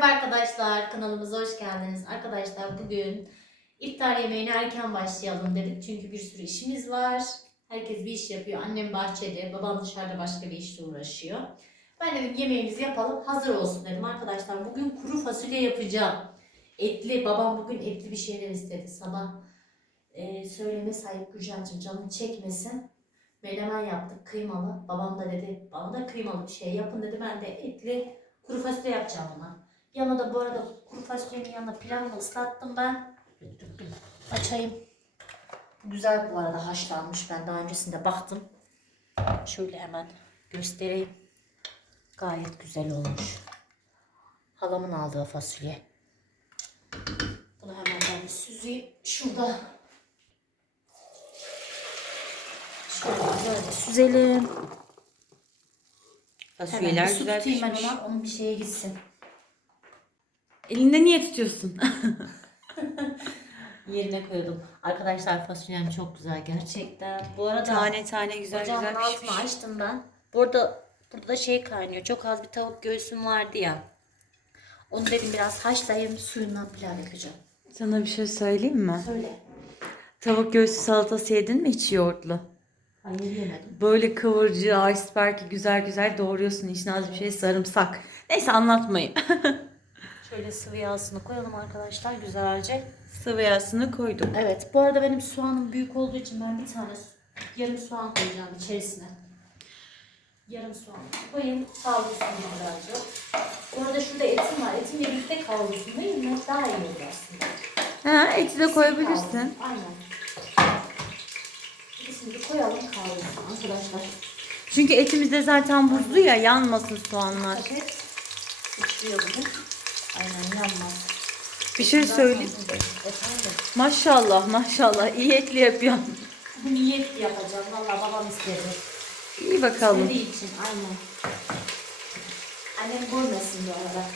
Merhaba arkadaşlar, kanalımıza hoş geldiniz. Arkadaşlar bugün iftar yemeğine erken başlayalım dedik. Çünkü bir sürü işimiz var. Herkes bir iş yapıyor. Annem bahçede, babam dışarıda başka bir işle uğraşıyor. Ben dedim yemeğimizi yapalım, hazır olsun dedim. Arkadaşlar bugün kuru fasulye yapacağım. Etli, babam bugün etli bir şeyler istedi. Sabah e, söyleme sahip Gülcan'cığım canım çekmesin. Menemen yaptık kıymalı. Babam da dedi bana da kıymalı bir şey yapın dedi. Ben de etli kuru fasulye yapacağım ona. Yanına da bu arada kuru fasulyenin yanına pilavını ıslattım ben. Açayım. Güzel bu arada haşlanmış. Ben daha öncesinde baktım. Şöyle hemen göstereyim. Gayet güzel olmuş. Halamın aldığı fasulye. Bunu hemen ben süzeyim. Şurada. Şöyle güzel bir süzelim. Fasulyeler güzel pişmiş. Onun bir şeye gitsin. Elinde niye tutuyorsun? Yerine koydum. Arkadaşlar fasulyem çok güzel gerçekten. Bu arada tane tane güzel ocağın güzel altını pişmiş. açtım ben. Burada burada da şey kaynıyor. Çok az bir tavuk göğsüm vardı ya. Onu dedim biraz haşlayayım suyundan pilav yapacağım. Sana bir şey söyleyeyim mi? Söyle. Tavuk göğsü salatası yedin mi hiç yoğurtlu? Hayır yemedim. Böyle kıvırcığı, iceberg'i güzel güzel doğruyorsun. İçine az bir şey sarımsak. Neyse anlatmayın. Şöyle sıvı yağsını koyalım arkadaşlar güzelce. Sıvı yağsını koydum. Evet bu arada benim soğanım büyük olduğu için ben bir tane yarım soğan koyacağım içerisine. Yarım soğan koyayım kavrulsun güzelce. Bu arada şurada etim var. Etimle birlikte kavrulsun değil mi? Daha iyi olur aslında. Ha, eti de koyabilirsin. Aynen. İkisini de koyalım kavrulsun arkadaşlar. Çünkü etimizde zaten buzlu ya yanmasın soğanlar. Evet. Bugün. Aynen yanmaz. Bir şey söyleyeyim. Efendim. Maşallah maşallah iyi etli yapıyorsun. Bu niyet yapacağım. Valla babam istedi. İyi bakalım. İstediği için aynen. Annem görmesin bu arada.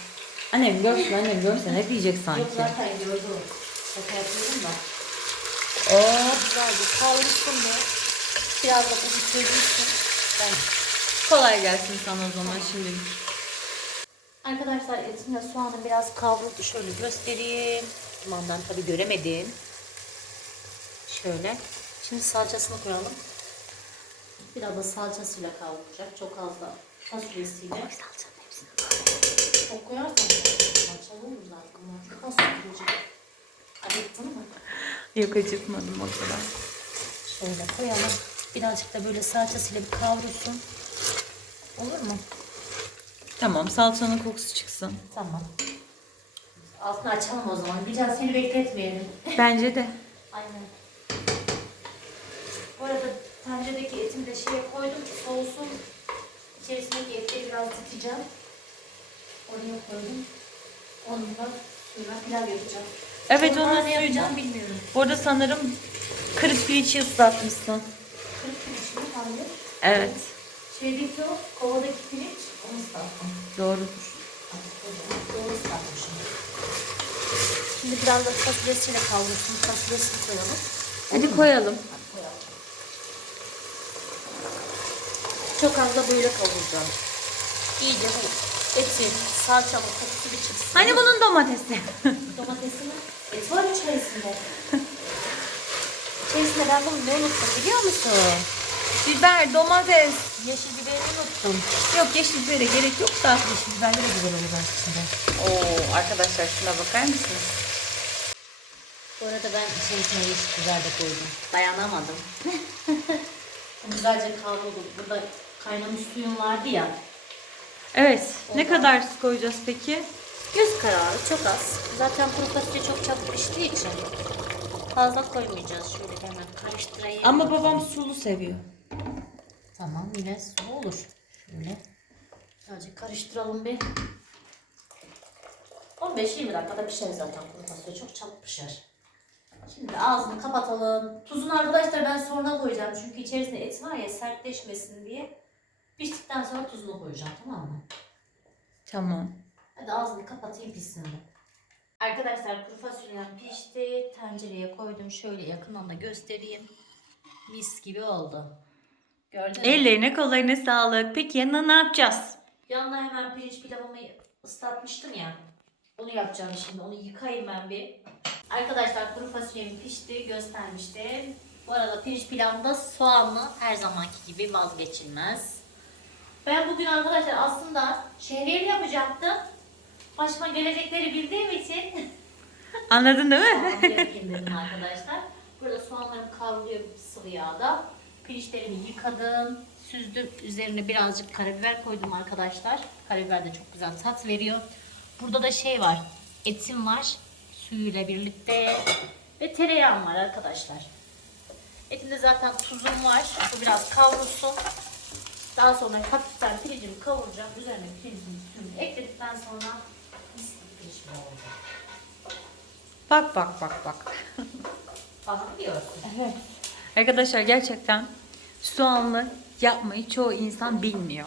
Annem görsün annem görsün hep yiyecek sanki. Yok zaten gördü o. Şaka yapıyorum da. Oo güzelce kavrulsun da. Biraz da bunu çözülsün. Ben Kolay gelsin sana o zaman şimdi. Arkadaşlar etimle soğanım biraz kavruldu. Şöyle göstereyim. Dumandan tabi göremedim. Şöyle. Şimdi salçasını koyalım. Biraz da salçasıyla kavrulacak. Çok az da fasulyesiyle. Salçanın hepsini Çok koyarsan salçalı olur zaten. Koyacak. Acıktın mı? Yok acıkmadım o kadar. Şöyle koyalım. Birazcık da böyle salçasıyla bir kavrulsun. Olur mu? Tamam salçanın kokusu çıksın. Tamam. Altını açalım o zaman. Güzel seni bekletmeyelim. Bence de. Aynen. Bu arada tenceredeki etimi de şeye koydum. Soğusun. İçerisindeki etleri biraz tutacağım. Oraya koydum. Onunla suyuna pilav yapacağım. Evet onun ne yapacağım bilmiyorum. Bu arada sanırım kırık pirinçi ıslatmışsın. Kırık pirinç mi? Hayır. Evet. Şeydeki o kovadaki pirinç onu ıslattım. Doğrudur. Doğru ıslatmışım. Şimdi biraz da fasulyesiyle kavrulsun. Fasulyesini koyalım. Hadi koyalım. Hadi koyalım. Çok az da böyle kavuracağım. İyice bu etin, salçanın kokusu bir çıksın. Hani bunun domatesi? Domatesi mi? Et var içerisinde. İçerisinde ben bunu ne unuttum biliyor musun? Biber, domates. Yeşil unuttum. Yok yeşil bibere gerek yok da. Yeşil biberle de güzel olur içinde. Oo arkadaşlar şuna bakar mısınız? Bu arada ben içerisine yeşil biber de koydum. Dayanamadım. Güzelce kavruldu. Burada kaynamış suyum vardı ya. Evet. Ne Ondan- kadar su koyacağız peki? Göz kararı çok az. Zaten kuru fasulye çok çabuk piştiği için fazla koymayacağız. Şöyle hemen karıştırayım. Ama babam sulu seviyor. Tamam yine su olur. Şöyle sadece karıştıralım bir. 15-20 dakikada pişer zaten kuru fasulye. Çok çabuk pişer. Şimdi ağzını kapatalım. Tuzunu arkadaşlar ben sonra koyacağım. Çünkü içerisinde et var ya sertleşmesin diye. Piştikten sonra tuzunu koyacağım tamam mı? Tamam. Hadi ağzını kapatayım pişsin bu. Arkadaşlar kuru fasulyem pişti. Tencereye koydum. Şöyle yakından da göstereyim. Mis gibi oldu. Gördün mü? Ellerine kollarına sağlık. Peki yanına ne yapacağız? Yanına hemen pirinç pilavımı ıslatmıştım ya. Onu yapacağım şimdi. Onu yıkayayım ben bir. Arkadaşlar kuru fasulyem pişti. Göstermiştim. Bu arada pirinç pilavında soğanlı her zamanki gibi vazgeçilmez. Ben bugün arkadaşlar aslında şehriyeli yapacaktım. Başıma gelecekleri bildiğim için Anladın değil mi? soğan yapayım dedim arkadaşlar. Burada soğanlarım kavruluyor sıvı yağda. Pirinçlerimi yıkadım. Süzdüm. Üzerine birazcık karabiber koydum arkadaşlar. Karabiber de çok güzel tat veriyor. Burada da şey var. Etim var. Suyuyla birlikte. Ve tereyağım var arkadaşlar. Etimde zaten tuzum var. Bu biraz kavrulsun. Daha sonra hafiften pirincimi kavuracağım. Üzerine pirincimi suyunu ekledikten sonra mis gibi pirinç pilavı olacak. Bak bak bak bak. Bana mı diyorsun? Evet. Arkadaşlar gerçekten soğanlı yapmayı çoğu insan bilmiyor.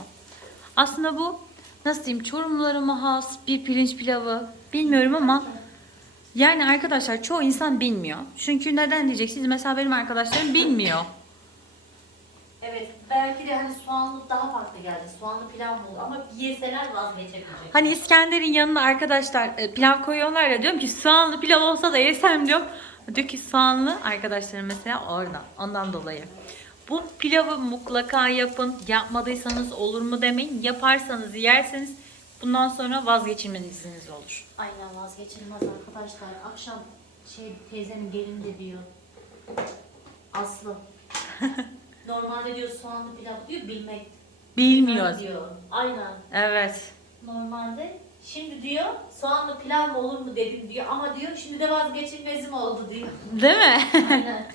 Aslında bu nasıl diyeyim Çorumlulara mı has bir pirinç pilavı bilmiyorum ama yani arkadaşlar çoğu insan bilmiyor. Çünkü neden diyeceksiniz? Mesela benim arkadaşlarım bilmiyor. Evet, belki de hani soğanlı daha farklı geldi. Soğanlı pilav olur ama yeseler vazgeçebilecek. Hani İskender'in yanına arkadaşlar e, pilav koyuyorlar ya diyorum ki soğanlı pilav olsa da yesem diyorum. Diyor ki soğanlı arkadaşlarım mesela orada. Ondan dolayı. Bu pilavı mutlaka yapın. Yapmadıysanız olur mu demeyin. Yaparsanız yerseniz bundan sonra vazgeçilmeziniz olur. Aynen vazgeçilmez arkadaşlar. Akşam şey teyzemin gelin de diyor. Aslı. Normalde diyor soğanlı pilav diyor bilmek. Bilmiyoruz. diyor. Aynen. Evet. Normalde şimdi diyor soğanlı pilav mı olur mu dedim diyor ama diyor şimdi de vazgeçilmezim oldu diyor. Değil mi? Aynen.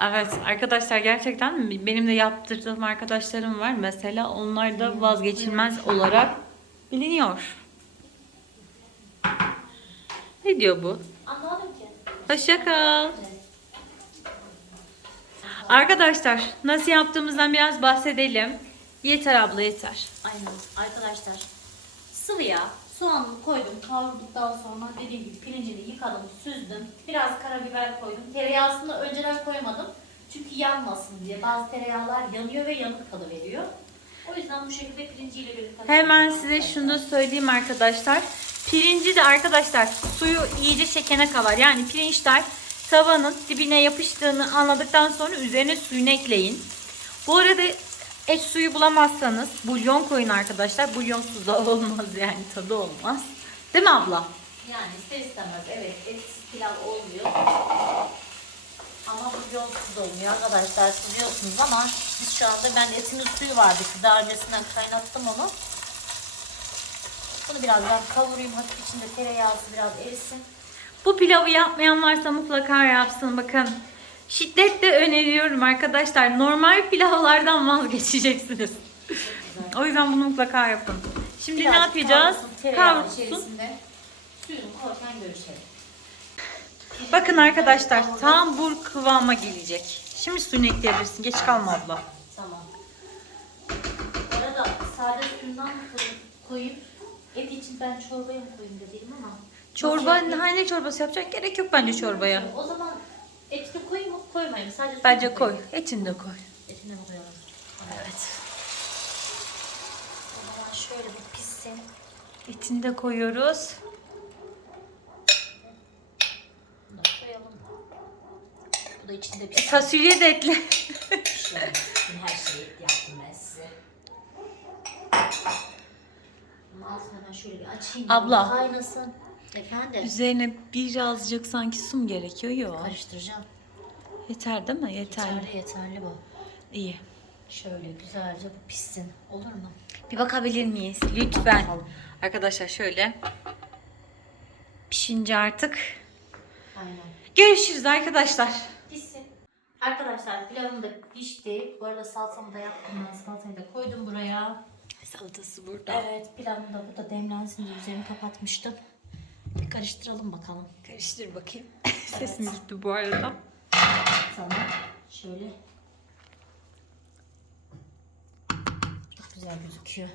evet arkadaşlar gerçekten benim de yaptırdığım arkadaşlarım var. Mesela onlar da vazgeçilmez olarak biliniyor. Ne diyor bu? Anlamadım ki. Hoşça kal. Arkadaşlar nasıl yaptığımızdan biraz bahsedelim. Yeter abla yeter. Aynen arkadaşlar. Sıvı yağ, soğanını koydum. Kavurduktan sonra dediğim gibi pirincini yıkadım, süzdüm. Biraz karabiber koydum. Tereyağısını önceden koymadım. Çünkü yanmasın diye. Bazı tereyağlar yanıyor ve yanık tadı veriyor. O yüzden bu şekilde pirinciyle birlikte Hemen size şunu da söyleyeyim arkadaşlar. Pirinci de arkadaşlar suyu iyice çekene kadar yani pirinçler tavanın dibine yapıştığını anladıktan sonra üzerine suyunu ekleyin. Bu arada et suyu bulamazsanız bulyon koyun arkadaşlar. Bulyonsuz da olmaz yani tadı olmaz. Değil mi abla? Yani ister istemez evet etsiz pilav olmuyor. Ama bulyonsuz olmuyor arkadaşlar biliyorsunuz ama biz şu anda ben etimin suyu vardı daha öncesinden kaynattım onu. Bunu biraz ben kavurayım hafif içinde tereyağısı biraz erisin. Bu pilavı yapmayan varsa mutlaka yapsın. Bakın şiddetle öneriyorum arkadaşlar. Normal pilavlardan vazgeçeceksiniz. O yüzden bunu mutlaka yapın. Şimdi Biraz ne yapacağız? kavrulsun, görüşelim. Bakın arkadaşlar tam bu kıvama gelecek. Şimdi suyunu ekleyebilirsin. Geç kalma abla. Tamam. Arada sade suyundan mı koy- koyayım? Et için ben çorbaya mı koyayım dedim ama. Çorba, Nasıl yapayım? ne çorbası yapacak? Gerek yok bence çorbaya. O zaman eti de koyayım mı koymayayım? Sadece Bence koy. Etini de koy. Etine mi koyalım? Evet. O zaman şöyle bir pişsin. Etini de koyuyoruz. Bunu da koyalım. Bu da içinde pişsin. Fasulye de. Şöyle. Şimdi her şeyi yaptım ben size. Bunun altını şöyle bir açayım. Abla. Kaynasın. Efendim? Üzerine birazcık sanki su mu gerekiyor? Yok. Karıştıracağım. Yeter değil mi? Yeterli. Yeterli yeterli bu. İyi. Şöyle güzelce bu pişsin. Olur mu? Bir bakabilir miyiz? Lütfen. Bakalım. Arkadaşlar şöyle. Pişince artık Aynen. görüşürüz arkadaşlar. Pişsin. Arkadaşlar pilavım da pişti. Bu arada salatamı da yaptım ben. Salatayı da koydum buraya. Salatası burada. Evet pilavım da burada demlensin diye üzerini kapatmıştım. Bir karıştıralım bakalım. Karıştır bakayım. Sesim gitti bu arada. Sana şöyle. Çok güzel gözüküyor.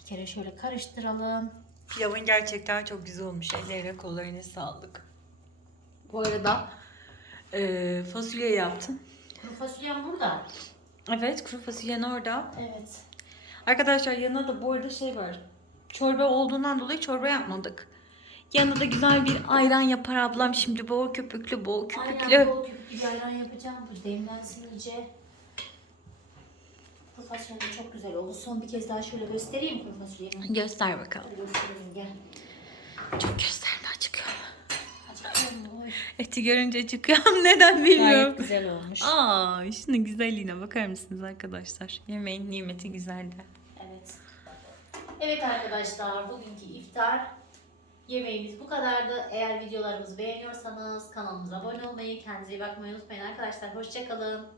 Bir kere şöyle karıştıralım. Pilavın gerçekten çok güzel olmuş. Ellerine kollarına sağlık. Bu arada eee fasulye yaptım. Kuru fasulyem burada. Evet kuru fasulyen orada. Evet. Arkadaşlar yanına da bu arada şey var. çorba olduğundan dolayı çorba yapmadık. Yanında da güzel bir ayran yapar ablam şimdi bol köpüklü bol köpüklü. Aynen bol köpüklü bir ayran yapacağım. Bu demlensin iyice. Kuru fasulye çok güzel oldu. Son bir kez daha şöyle göstereyim kuru fasulyeyi. Göster bakalım. Göstereyim gel. Çok gösterme acıkıyor. Eti görünce acıkıyorum neden bilmiyorum. Gayet güzel olmuş. Aa, şunun güzelliğine bakar mısınız arkadaşlar? Yemeğin nimeti güzeldi. Evet. Evet arkadaşlar bugünkü iftar yemeğimiz bu kadardı. Eğer videolarımızı beğeniyorsanız kanalımıza abone olmayı, kendinize iyi bakmayı unutmayın arkadaşlar. Hoşçakalın.